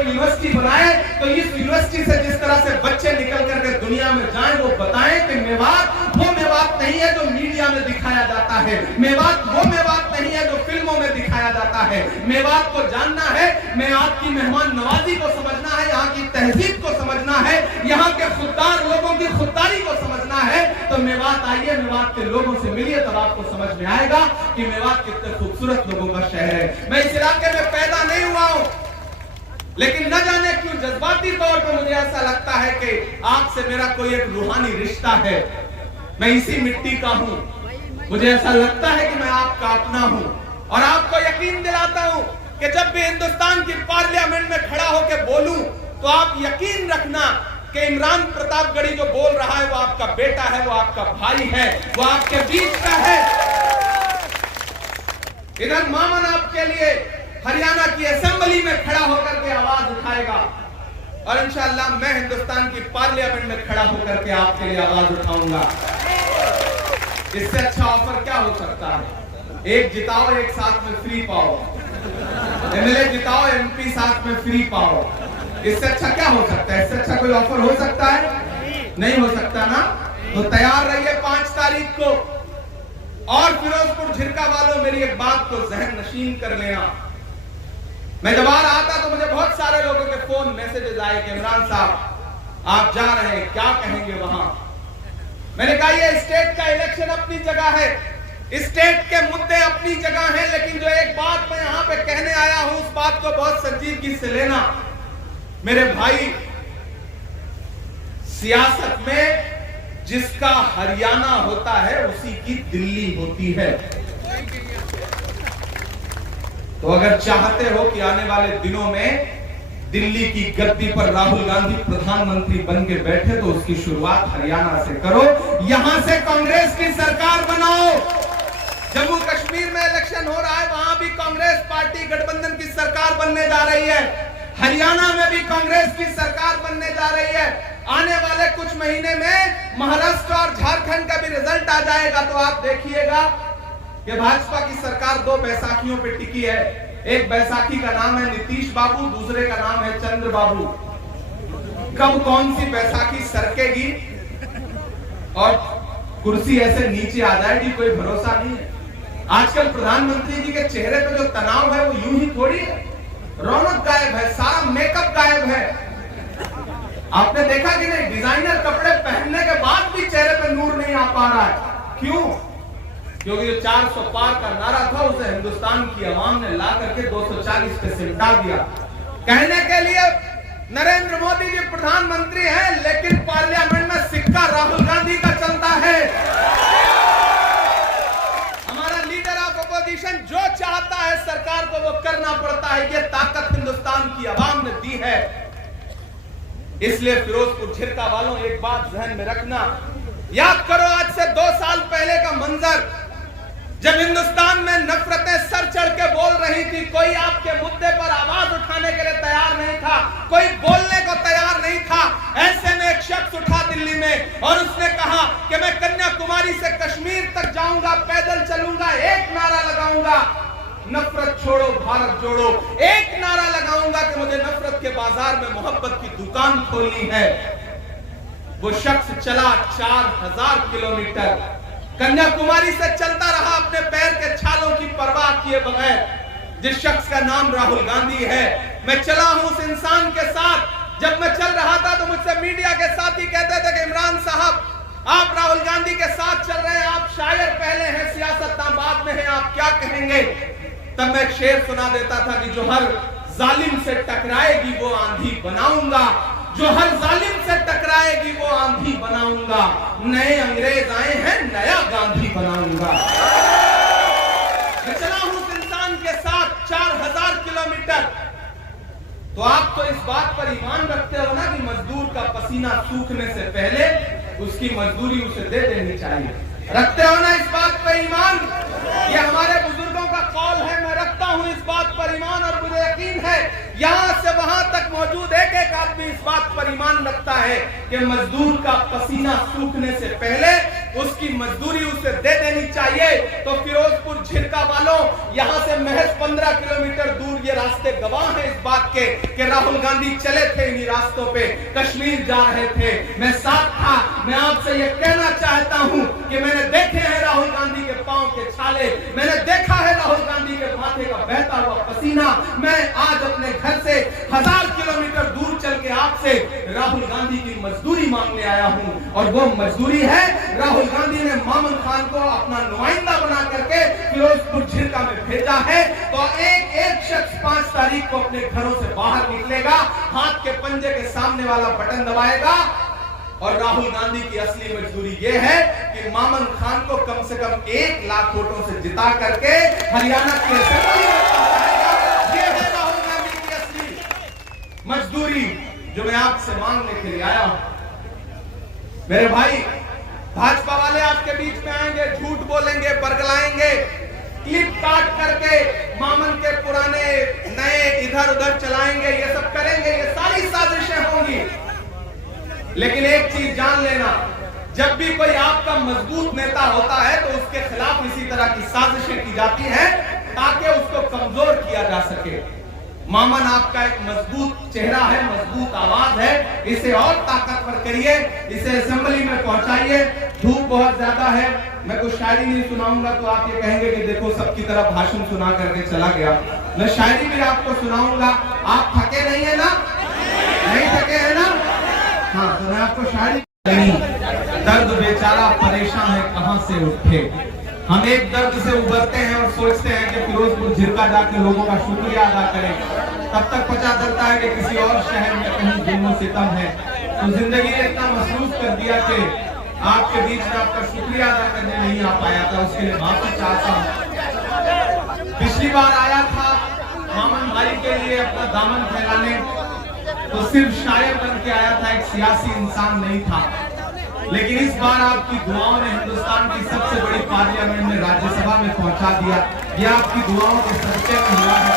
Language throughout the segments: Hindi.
यूनिवर्सिटी बनाए तो इस यूनिवर्सिटी से जिस तरह से बच्चे निकल करके दुनिया में जाएं, वो बताएं कि मेवात वो मेवात नहीं है जो मीडिया में दिखाया जाता है, मेवात वो मेवात नहीं है जो फिल्मों में दिखाया जाता है। मेवात को जानना है, मेवात की मेहमान नवाजी को समझना है, यहाँ की तहजीब को समझना है, यहाँ के खुददार लोगों की खुददारी को समझना है। तो मेवात आइए, मेवात के लोगों से मिलिए, तब आपको समझ में आएगा कि मेवात कितने खूबसूरत लोगों का शहर है। मैं इस इलाके में पैदा नहीं हुआ हूं, लेकिन न जाने क्यों जज्बाती तौर पर मुझे ऐसा लगता है कि आपसे मेरा कोई एक रूहानी रिश्ता है। मैं इसी मिट्टी का हूं, मुझे ऐसा लगता है कि मैं आपका अपना हूं। और आपको यकीन दिलाता हूं कि जब भी हिंदुस्तान की पार्लियामेंट में खड़ा होकर बोलूं तो आप यकीन रखना कि इमरान प्रतापगढ़ी जो बोल रहा है वो आपका बेटा है, वो आपका भाई है, वो आपके बीच का है। इधर मामन आपके लिए हरियाणा की असेंबली में खड़ा होकर के आवाज उठाएगा और इंशाअल्लाह मैं हिंदुस्तान की पार्लियामेंट में खड़ा होकर के आपके लिए आवाज उठाऊंगा। इससे अच्छा ऑफर क्या हो सकता है? एक जिताओ, एक साथ में फ्री पाओ, एमएलए जिताओ, एमपी साथ में फ्री पाओ। इससे अच्छा क्या हो सकता है? इससे अच्छा कोई ऑफर हो सकता है? नहीं हो सकता ना। तो तैयार रहिए 5 तारीख को। और फिरोजपुर झिरका वालों, मेरी एक बात को जहन नशीन कर लेना। मैं जब आ रहा था तो मुझे बहुत सारे लोगों के फोन मैसेजेस आए कि इमरान साहब आप जा रहे हैं, क्या कहेंगे वहां? मैंने कहा ये स्टेट का इलेक्शन अपनी जगह है, स्टेट के मुद्दे अपनी जगह हैं, लेकिन जो एक बात मैं यहां पे कहने आया हूं उस बात को बहुत संजीदगी से लेना। मेरे भाई, सियासत में जिसका हरियाणा होता है उसी की दिल्ली होती है। तो अगर चाहते हो कि आने वाले दिनों में दिल्ली की गद्दी पर राहुल गांधी प्रधानमंत्री बन के बैठे तो उसकी शुरुआत हरियाणा से करो, यहां से कांग्रेस की सरकार बनाओ। जम्मू कश्मीर में इलेक्शन हो रहा है, वहां भी कांग्रेस पार्टी गठबंधन की सरकार बनने जा रही है, हरियाणा में भी कांग्रेस की सरकार बनने जा रही है। आने वाले कुछ महीने में महाराष्ट्र और झारखंड का भी रिजल्ट आ जाएगा तो आप देखिएगा कि भाजपा की सरकार 2 बैसाखियों पे टिकी है। एक बैसाखी का नाम है नीतीश बाबू, दूसरे का नाम है चंद्र बाबू। कब कौन सी बैसाखी सरकेगी और कुर्सी ऐसे नीचे आ जाएगी, कोई भरोसा नहीं है। आजकल प्रधानमंत्री जी के चेहरे पे जो तनाव है वो यूं ही थोड़ी है, रौनक गायब है, सारा मेकअप गायब है। आपने देखा कि नहीं, डिजाइनर कपड़े पहनने के बाद भी चेहरे पे नूर नहीं आ पा रहा है। क्यों? क्योंकि जो 400 पार का नारा था उसे हिंदुस्तान की आवाम ने ला करके 240 पे सिमटा दिया। कहने के लिए नरेंद्र मोदी जी प्रधानमंत्री हैं, लेकिन पार्लियामेंट में सिक्का राहुल गांधी का चलता है। हमारा लीडर ऑफ अपोजिशन जो चाहता है सरकार को वो करना पड़ता है। ये ताकत हिंदुस्तान की आवाम ने दी है। इसलिए फिरोजपुर झिरका वालों, एक बात जहन में रखना, याद करो आज से 2 साल पहले का मंजर, जब हिंदुस्तान में नफरतें सर चढ़ के बोल रही थी, कोई आपके मुद्दे पर आवाज उठाने के लिए तैयार नहीं था, कोई बोलने को तैयार नहीं था। ऐसे में एक शख्स उठा दिल्ली में और उसने कहा कि मैं कन्याकुमारी से कश्मीर तक जाऊंगा, पैदल चलूंगा, एक नारा लगाऊंगा, नफरत छोड़ो भारत जोड़ो। एक नारा लगाऊंगा कि मुझे नफरत के बाजार में मोहब्बत की दुकान खोलनी है। वो शख्स चला 4000 किलोमीटर, कन्याकुमारी से चलता रहा अपने पैर के छालों की परवाह किए बगैर। जिस शख्स का नाम राहुल गांधी है, मैं चला हूं उस इंसान के साथ। जब मैं चल रहा था तो मुझसे मीडिया के साथी कहते थे कि इमरान साहब आप राहुल गांधी के साथ चल रहे हैं, आप शायर पहले हैं, सियासतदान बाद में हैं, आप क्या कहेंगे? तब मैं एक शेर सुना देता था कि जो हर जालिम से टकराएगी वो आंधी बनाऊंगा, जो हर जालिम से टकराएगी वो आंधी बनाऊंगा, नए अंग्रेज आए हैं नया गांधी बनाऊंगा। मैं चला हूं उस इंसान के साथ 4000 किलोमीटर। तो आप तो इस बात पर ईमान रखते हो ना कि मजदूर का पसीना सूखने से पहले उसकी मजदूरी उसे दे देनी चाहिए। रखते हो ना इस बात पर ईमान? ये हमारे बुजुर्गों का कौल है, मैं रखता हूं इस बात पर ईमान। और मुझे यकीन है यहां से वहां तक मौजूद एक एक आदमी इस बात पर ईमान रखता है कि मजदूर का पसीना सूखने से पहले उसकी मजदूरी उसे दे देनी चाहिए। तो फिरोजपुर झिरका वालों, यहां से महज 15 किलोमीटर दूर ये रास्ते गवाह हैं इस बात के कि राहुल गांधी चले थे इन्हीं रास्तों पे, कश्मीर जा रहे थे, मैं साथ था। मैं आपसे ये कहना चाहता हूं कि मैंने देखे हैं राहुल गांधी के पांव के छाले, मैंने देखा है राहुल गांधी के माथे का बहता हुआ पसीना। मैं आज अपने घर से 1000 किलोमीटर दूर चल के आपसे राहुल गांधी की मजदूरी मांगने आया हूं, और वो मजदूरी है, राहुल गांधी ने मामन खान को अपना नुमाइंदा बना करके फिरोजपुर झिरका में भेजा है। तो एक एक शख्स 5 तारीख को अपने घरों से बाहर निकलेगा, हाथ के पंजे के सामने वाला बटन दबाएगा, और राहुल गांधी की असली मजदूरी यह है कि मामन खान को कम से कम 1 लाख वोटों से जिता करके हरियाणा के असेंबली में पहुंचाएगा। यह है राहुल गांधी की असली मजदूरी जो मैं आपसे मांगने के लिए आया हूं। मेरे भाई, भाजपा वाले आपके बीच में आएंगे, झूठ बोलेंगे, बरगलाएंगे, क्लिप काट करके मामन के पुराने नए इधर उधर चलाएंगे, ये सब करेंगे, ये सारी साजिशें होंगी। लेकिन एक चीज जान लेना, जब भी कोई आपका मजबूत नेता होता है तो उसके खिलाफ इसी तरह की साजिशें की जाती हैं ताकि उसको कमजोर किया जा सके। मामन आपका एक मजबूत चेहरा है, मजबूत आवाज है, इसे और ताकतवर करिए, इसे असेंबली में पहुंचाइए। धूप बहुत ज्यादा है, मैं कुछ शायरी नहीं सुनाऊंगा तो आप ये कहेंगे कि देखो सबकी तरफ भाषण सुना करके चला गया। मैं शायरी भी आपको सुनाऊंगा, आप थके नहीं है ना? नहीं थके है ना? हाँ, तो मैं आपको शायरी दर्द बेचारा परेशान है कहां से उठे। हम एक दर्द से उबरते हैं और सोचते हैं कि फिरोजपुर झिरका जाके लोगों का शुक्रिया अदा करें, तब तक पता चलता है कि किसी और शहर में कहीं जुल्म सितम है। तो जिंदगी ने इतना महसूस कर दिया कि आपके बीच में आपका शुक्रिया अदा करने नहीं आ पाया था, उसके लिए माफी चाहता हूँ। पिछली बार आया था मामन भाई के लिए अपना दामन फैलाने, तो सिर्फ शायर बन के आया था, एक सियासी इंसान नहीं था। लेकिन इस बार आपकी दुआओं ने हिंदुस्तान की सबसे बड़ी पार्लियामेंट में राज्यसभा में पहुंचा दिया। ये आपकी दुआओं के सदक़े में हुआ है,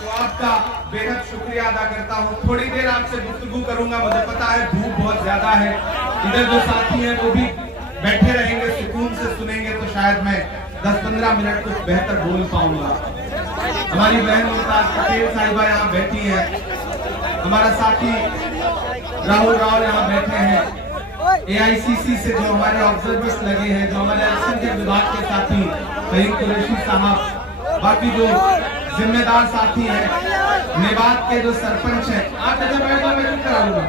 तो आपका बेहद शुक्रिया अदा करता हूं। थोड़ी देर आपसे गुफ्तगू करूंगा, मुझे पता है धूप बहुत ज्यादा है, इधर जो साथी हैं वो भी बैठे रहेंगे, सुकून से सुनेंगे, तो शायद मैं 10-15 मिनट कुछ बेहतर बोल पाऊंगा। हमारी बहन मुमताज पटेल साहिबा यहाँ बैठी है, हमारा साथी राहुल राव यहाँ बैठे हैं, AICC से जो हमारे ऑब्जर्वर्स लगे हैं, जो हमारे इलेक्शन के विभाग के साथी फहीम कुरैशी साहब, बाकी जो जिम्मेदार साथी हैं, मेवात के जो सरपंच हैं। आप जब मैं चुप कराऊंगा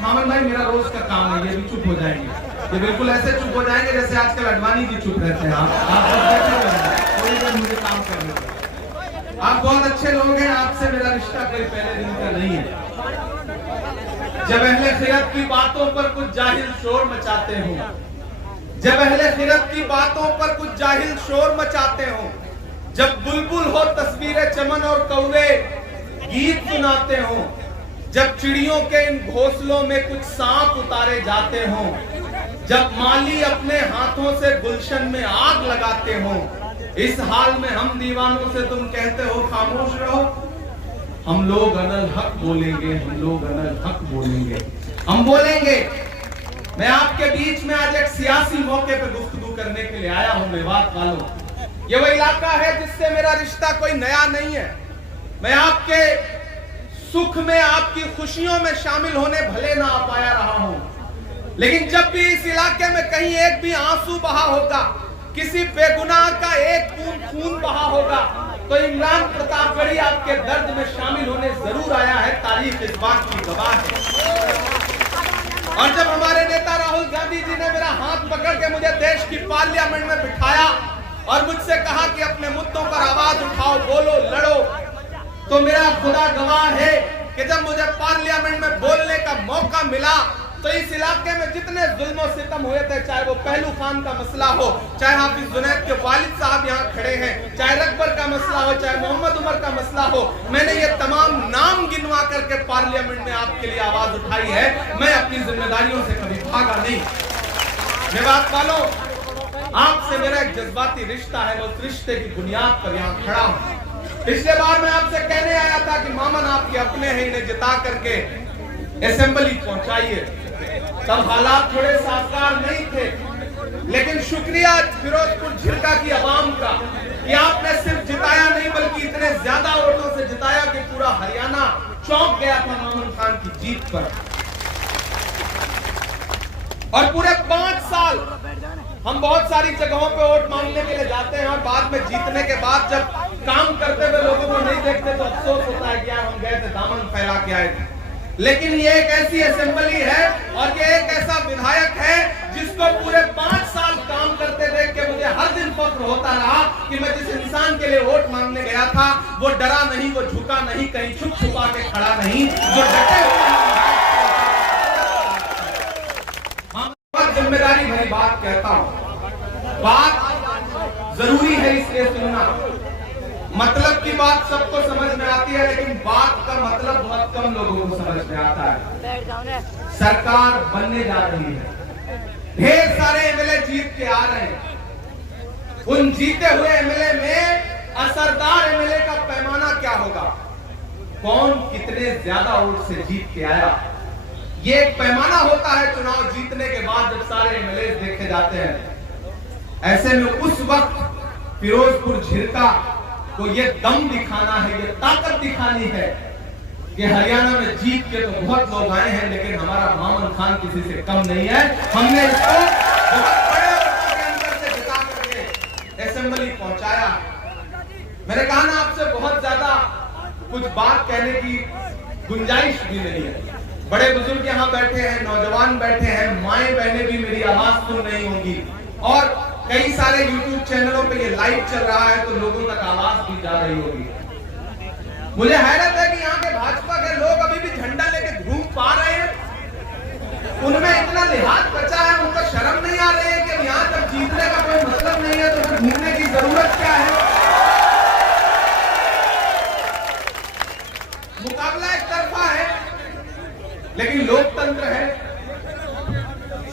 मामन भाई, मेरा रोज का काम है, ये भी चुप हो जाएंगे, ये बिल्कुल ऐसे चुप हो जाएंगे जैसे आजकल अडवाणी जी चुप रहते हैं। आप मुझे काम करने दो। आप बहुत अच्छे लोग हैं, आपसे मेरा रिश्ता कोई पहले दिन का नहीं है। जब अहले खिरत की बातों पर कुछ जाहिल शोर मचाते हो, जब अहले खिरत की बातों पर कुछ जाहिल शोर मचाते हो, जब बुलबुल हो तस्वीरें चमन और कौवे गीत सुनाते हो, जब चिड़ियों के इन घोंसलों में कुछ सांप उतारे जाते हो, जब माली अपने हाथों से गुलशन में आग लगाते हो, इस हाल में हम दीवानों से तुम कहते हो खामोश रहो। हम लोग अनल हक बोलेंगे, हम लोग अनल हक बोलेंगे, हम बोलेंगे। मैं आपके बीच में आज एक सियासी मौके पर गुफ्तगू करने के लिए आया हूं। मेवात वालों, ये वो इलाका है जिससे मेरा रिश्ता कोई नया नहीं है। मैं आपके सुख में, आपकी खुशियों में शामिल होने भले ना आ पाया रहा हूं, लेकिन जब भी इस इलाके में कहीं एक भी आंसू बहा होगा, किसी बेगुनाह का एक बूंद खून बहा होगा, तो इमरान प्रतापगढ़ी आपके दर्द में शामिल होने जरूर आया है। तारीख इस बात की गवाह है। और जब हमारे नेता राहुल गांधी जी ने मेरा हाथ पकड़ के मुझे देश की पार्लियामेंट में बिठाया और मुझसे कहा कि अपने मुद्दों पर आवाज उठाओ, बोलो, लड़ो, तो मेरा खुदा गवाह है कि जब मुझे पार्लियामेंट में बोलने का मौका मिला तो इस इलाके में जितने जुल्म और सितम हुए थे, चाहे वो पहलू खान का मसला हो, चाहे हाफिज जुनैद के वालिद साहब यहाँ खड़े हैं, चाहे रकबर का मसला हो, चाहे मोहम्मद उमर का मसला हो, मैंने ये तमाम नाम गिनवा करके पार्लियामेंट में आपके लिए आवाज उठाई है। मैं अपनी जिम्मेदारियों से कभी भागा नहीं। मेवात वालों, आपसे मेरा एक जज्बाती रिश्ता है, उस रिश्ते की बुनियाद पर यहाँ खड़ा हूँ। पिछले बार मैं आपसे कहने आया था कि मामन आपके अपने हैं, इन्हें जिता करके असेंबली पहुंचाइए। तब हालात थोड़े साजगार नहीं थे, लेकिन शुक्रिया फिरोजपुर झिरका की आवाम का कि आपने सिर्फ जिताया नहीं बल्कि इतने ज्यादा वोटों से जिताया कि पूरा हरियाणा चौंक गया था मामून खान की जीत पर। और पूरे 5 साल हम बहुत सारी जगहों पे वोट मांगने के लिए जाते हैं और बाद में जीतने के बाद जब काम करते हुए लोगों को नहीं देखते तो अफसोस होता है कि यार हम गए थे दामन फैला के आए थे। लेकिन ये एक ऐसी असेंबली है और ये एक ऐसा विधायक है जिसको पूरे 5 साल काम करते देख के मुझे हर दिन फख्र होता रहा कि मैं जिस इंसान के लिए वोट मांगने गया था वो डरा नहीं, वो झुका नहीं, कहीं छुप छुपा के खड़ा नहीं, जो डटे हुए जिम्मेदारी भरी बात कहता हूं। बात जरूरी है इसलिए सुनना, मतलब की बात सबको समझ में आती है लेकिन बात का मतलब बहुत कम लोगों को समझ में आता है। सरकार बनने जा रही है, ढेर सारे एमएलए जीत के आ रहे हैं। उन जीते हुए एमएलए में असरदार एमएलए का पैमाना क्या होगा, कौन कितने ज्यादा वोट से जीत के आया, ये एक पैमाना होता है चुनाव जीतने के बाद जब सारे एमएलए देखे जाते हैं। ऐसे में उस वक्त फिरोजपुर झिरका को ये दम दिखाना है, ये ताकत दिखानी है कि हरियाणा में जीत के तो बहुत लोग आए हैं लेकिन हमारा मामून खान किसी से कम नहीं है। हमने इसको बहुत बड़े वोटों के अंदर से जिता करके असेंबली पहुंचाया। मैंने कहा ना आपसे बहुत ज्यादा कुछ बात कहने की गुंजाइश भी नहीं है। बड़े बुजुर्ग यहाँ बैठे हैं, नौजवान बैठे हैं, माएं बहनें भी मेरी आवाज सुन रही होंगी और कई सारे YouTube चैनलों पे ये लाइव चल रहा है तो लोगों तक आवाज भी जा रही होगी। मुझे हैरत है कि यहाँ के भाजपा के लोग अभी भी झंडा लेके घूम पा रहे हैं, उनमें इतना लिहाज बचा है, उनको शर्म नहीं आ रही है कि यहाँ जब जीतने का कोई मतलब नहीं है तो फिर घूमने की जरूरत क्या है। मुकाबला एक तरफा है लेकिन लोकतंत्र है,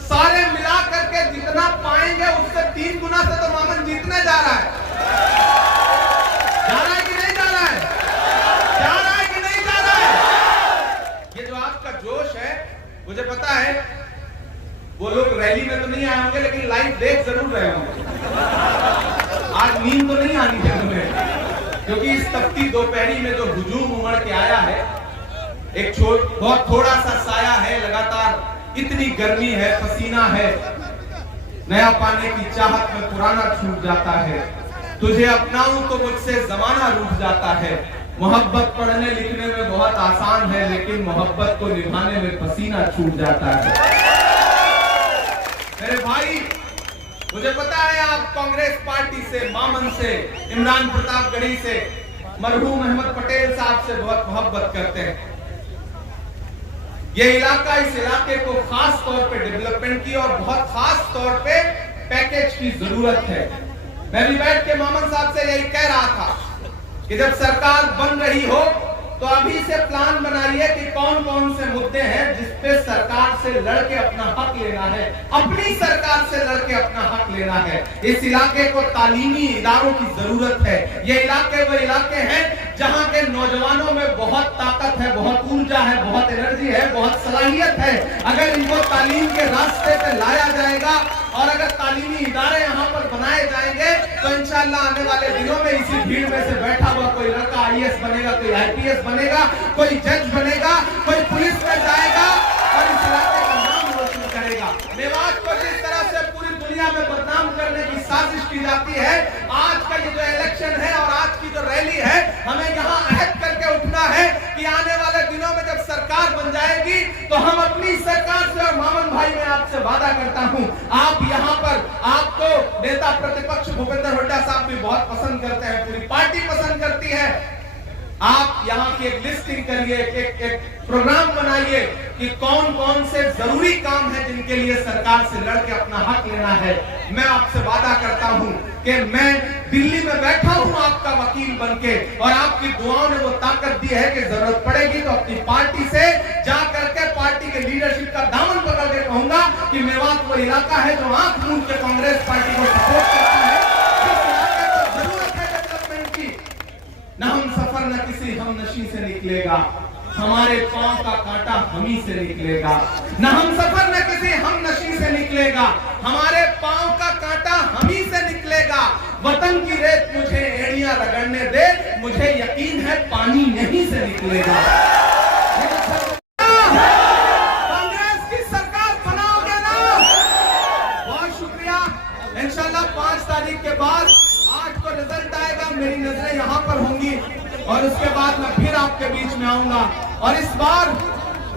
सारे मिला करके जितना पाएंगे उससे 3 गुना से तो मामन जीतने जा रहा है। जा रहा है कि नहीं जा रहा है, जा रहा है कि नहीं जा रहा है। ये जो आपका जोश है मुझे पता है वो लोग रैली में तो नहीं आए होंगे लेकिन लाइव देख जरूर रहे होंगे। आज नींद तो नहीं आनी है तुम्हें, क्योंकि इस तपती दोपहरी में जो हुजूम उमड़ के आया है, एक बहुत थोड़ा सा साया है, लगातार इतनी गर्मी है, पसीना है, नया पाने की चाहत में पुराना छूट जाता है, तुझे अपनाऊं तो मुझसे जमाना रूठ जाता है, मोहब्बत पढ़ने लिखने में बहुत आसान है लेकिन मोहब्बत को निभाने में पसीना छूट जाता है। मेरे भाई मुझे पता है आप कांग्रेस पार्टी से, मामन से, इमरान प्रतापगढ़ी से, मरहूम अहमद पटेल साहब से बहुत मोहब्बत करते हैं। ये इलाका, इस इलाके को खास तौर पे डेवलपमेंट की और बहुत खास तौर पे पैकेज की जरूरत है। मैं भी बैठ के मामन साहब से यही कह रहा था कि जब सरकार बन रही हो तो अभी से प्लान बनाइए कि कौन कौन से मुद्दे हैं जिसपे सरकार से लड़के अपना हक लेना है, अपनी सरकार से लड़के अपना हक लेना है। इस इलाके को तालीमी इदारों की जरूरत है। ये इलाके वो इलाके हैं जहां के नौजवानों में बहुत ताकत है, बहुत ऊर्जा है, बहुत एनर्जी है, बहुत सलाहियत है। अगर इनको तालीम के रास्ते पे लाया जाएगा और अगर तालीमी इदारे यहाँ पर बनाए जाएंगे तो इंशाअल्लाह आने वाले दिनों में इसी भीड़ में से बैठा हुआ कोई लड़का आईएएस बनेगा, कोई आईपीएस बनेगा, कोई जज बनेगा, कोई पुलिस में जाएगा और इस इलाके का नाम रोशन करेगा। मेवात को जिस तरह से पूरी दुनिया में बदनाम करने की साजिश की जाती है, आज का ये जो इलेक्शन है और आज की जो रैली है, हमें यहाँ अहद करके उठना है कि आने वाले दिनों में जब सरकार बन जाएगी तो हम अपनी सरकार से, और मामन भाई मैं आपसे वादा करता हूँ, आप यहाँ पर, आपको नेता प्रतिपक्ष भूपेंद्र हुड्डा साहब भी बहुत पसंद करते हैं, पूरी पार्टी पसंद करती है। आप यहाँ की एक लिस्टिंग करिए, एक प्रोग्राम बनाइए कि कौन कौन से जरूरी काम है जिनके लिए सरकार से लड़के अपना हक लेना है। मैं आपसे वादा करता हूं कि मैं दिल्ली में बैठा हूं आपका वकील बनके, और आपकी दुआओं ने वो ताकत दी है कि जरूरत पड़ेगी तो अपनी पार्टी से जा करके पार्टी के लीडरशिप का दामन पकड़ के कहूंगा कि मेवात वो इलाका है जो आंख मूंद के कांग्रेस पार्टी को सपोर्ट करता है। जरूरत है डेवलपमेंट की, न हम सफर न किसी हम नशी से निकलेगा, हमारे पांव का कांटा हम ही से निकलेगा। न हम सफर न किसी हम नशी से निकलेगा, हमारे पांव का कांटा हम ही से निकलेगा। वतन की रेत मुझे एड़ियां रगड़ने दे, मुझे यकीन है पानी यहीं से निकलेगा। कांग्रेस की सरकार बनाओगे ना? बहुत शुक्रिया। इंशाल्लाह 5 तारीख के बाद 8 को रिजल्ट आएगा, मेरी नजरें यहाँ पर होंगी और उसके बाद मैं फिर आपके बीच में आऊंगा। और इस बार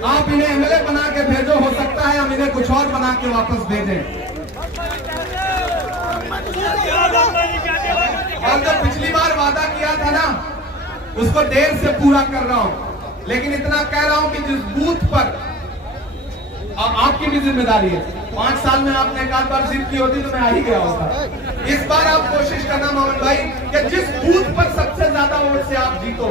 आप इन्हें एमएलए बना के भेजो, हो सकता है हम इन्हें कुछ और बना के वापस भेजें। और जो पिछली बार वादा किया था ना, उसको देर से पूरा कर रहा हूं, लेकिन इतना कह रहा हूं कि जिस बूथ पर आपकी भी जिम्मेदारी है, 5 साल में आपने एक आध बार जीत की होती तो मैं आ ही गया होता। इस बार आप कोशिश करना मोहन भाई कि जिस बूथ पर सबसे ज्यादा वोट से आप जीतो,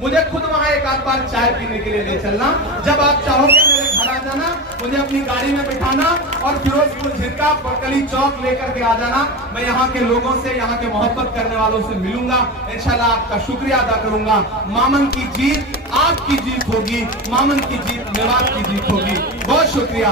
मुझे खुद वहां एक आध बार चाय पीने के लिए ले चलना। जब आप चाहोगे मेरे घर आ जाना, मुझे अपनी गाड़ी में बिठाना और फिरोजपुर झिरका बरकली चौक लेकर के आ जाना। मैं यहाँ के लोगों से, यहाँ के मोहब्बत करने वालों से मिलूंगा, इंशाल्लाह आपका शुक्रिया अदा करूंगा। मामन की जीत आपकी जीत होगी, मामन की जीत मेवात की जीत होगी। बहुत शुक्रिया।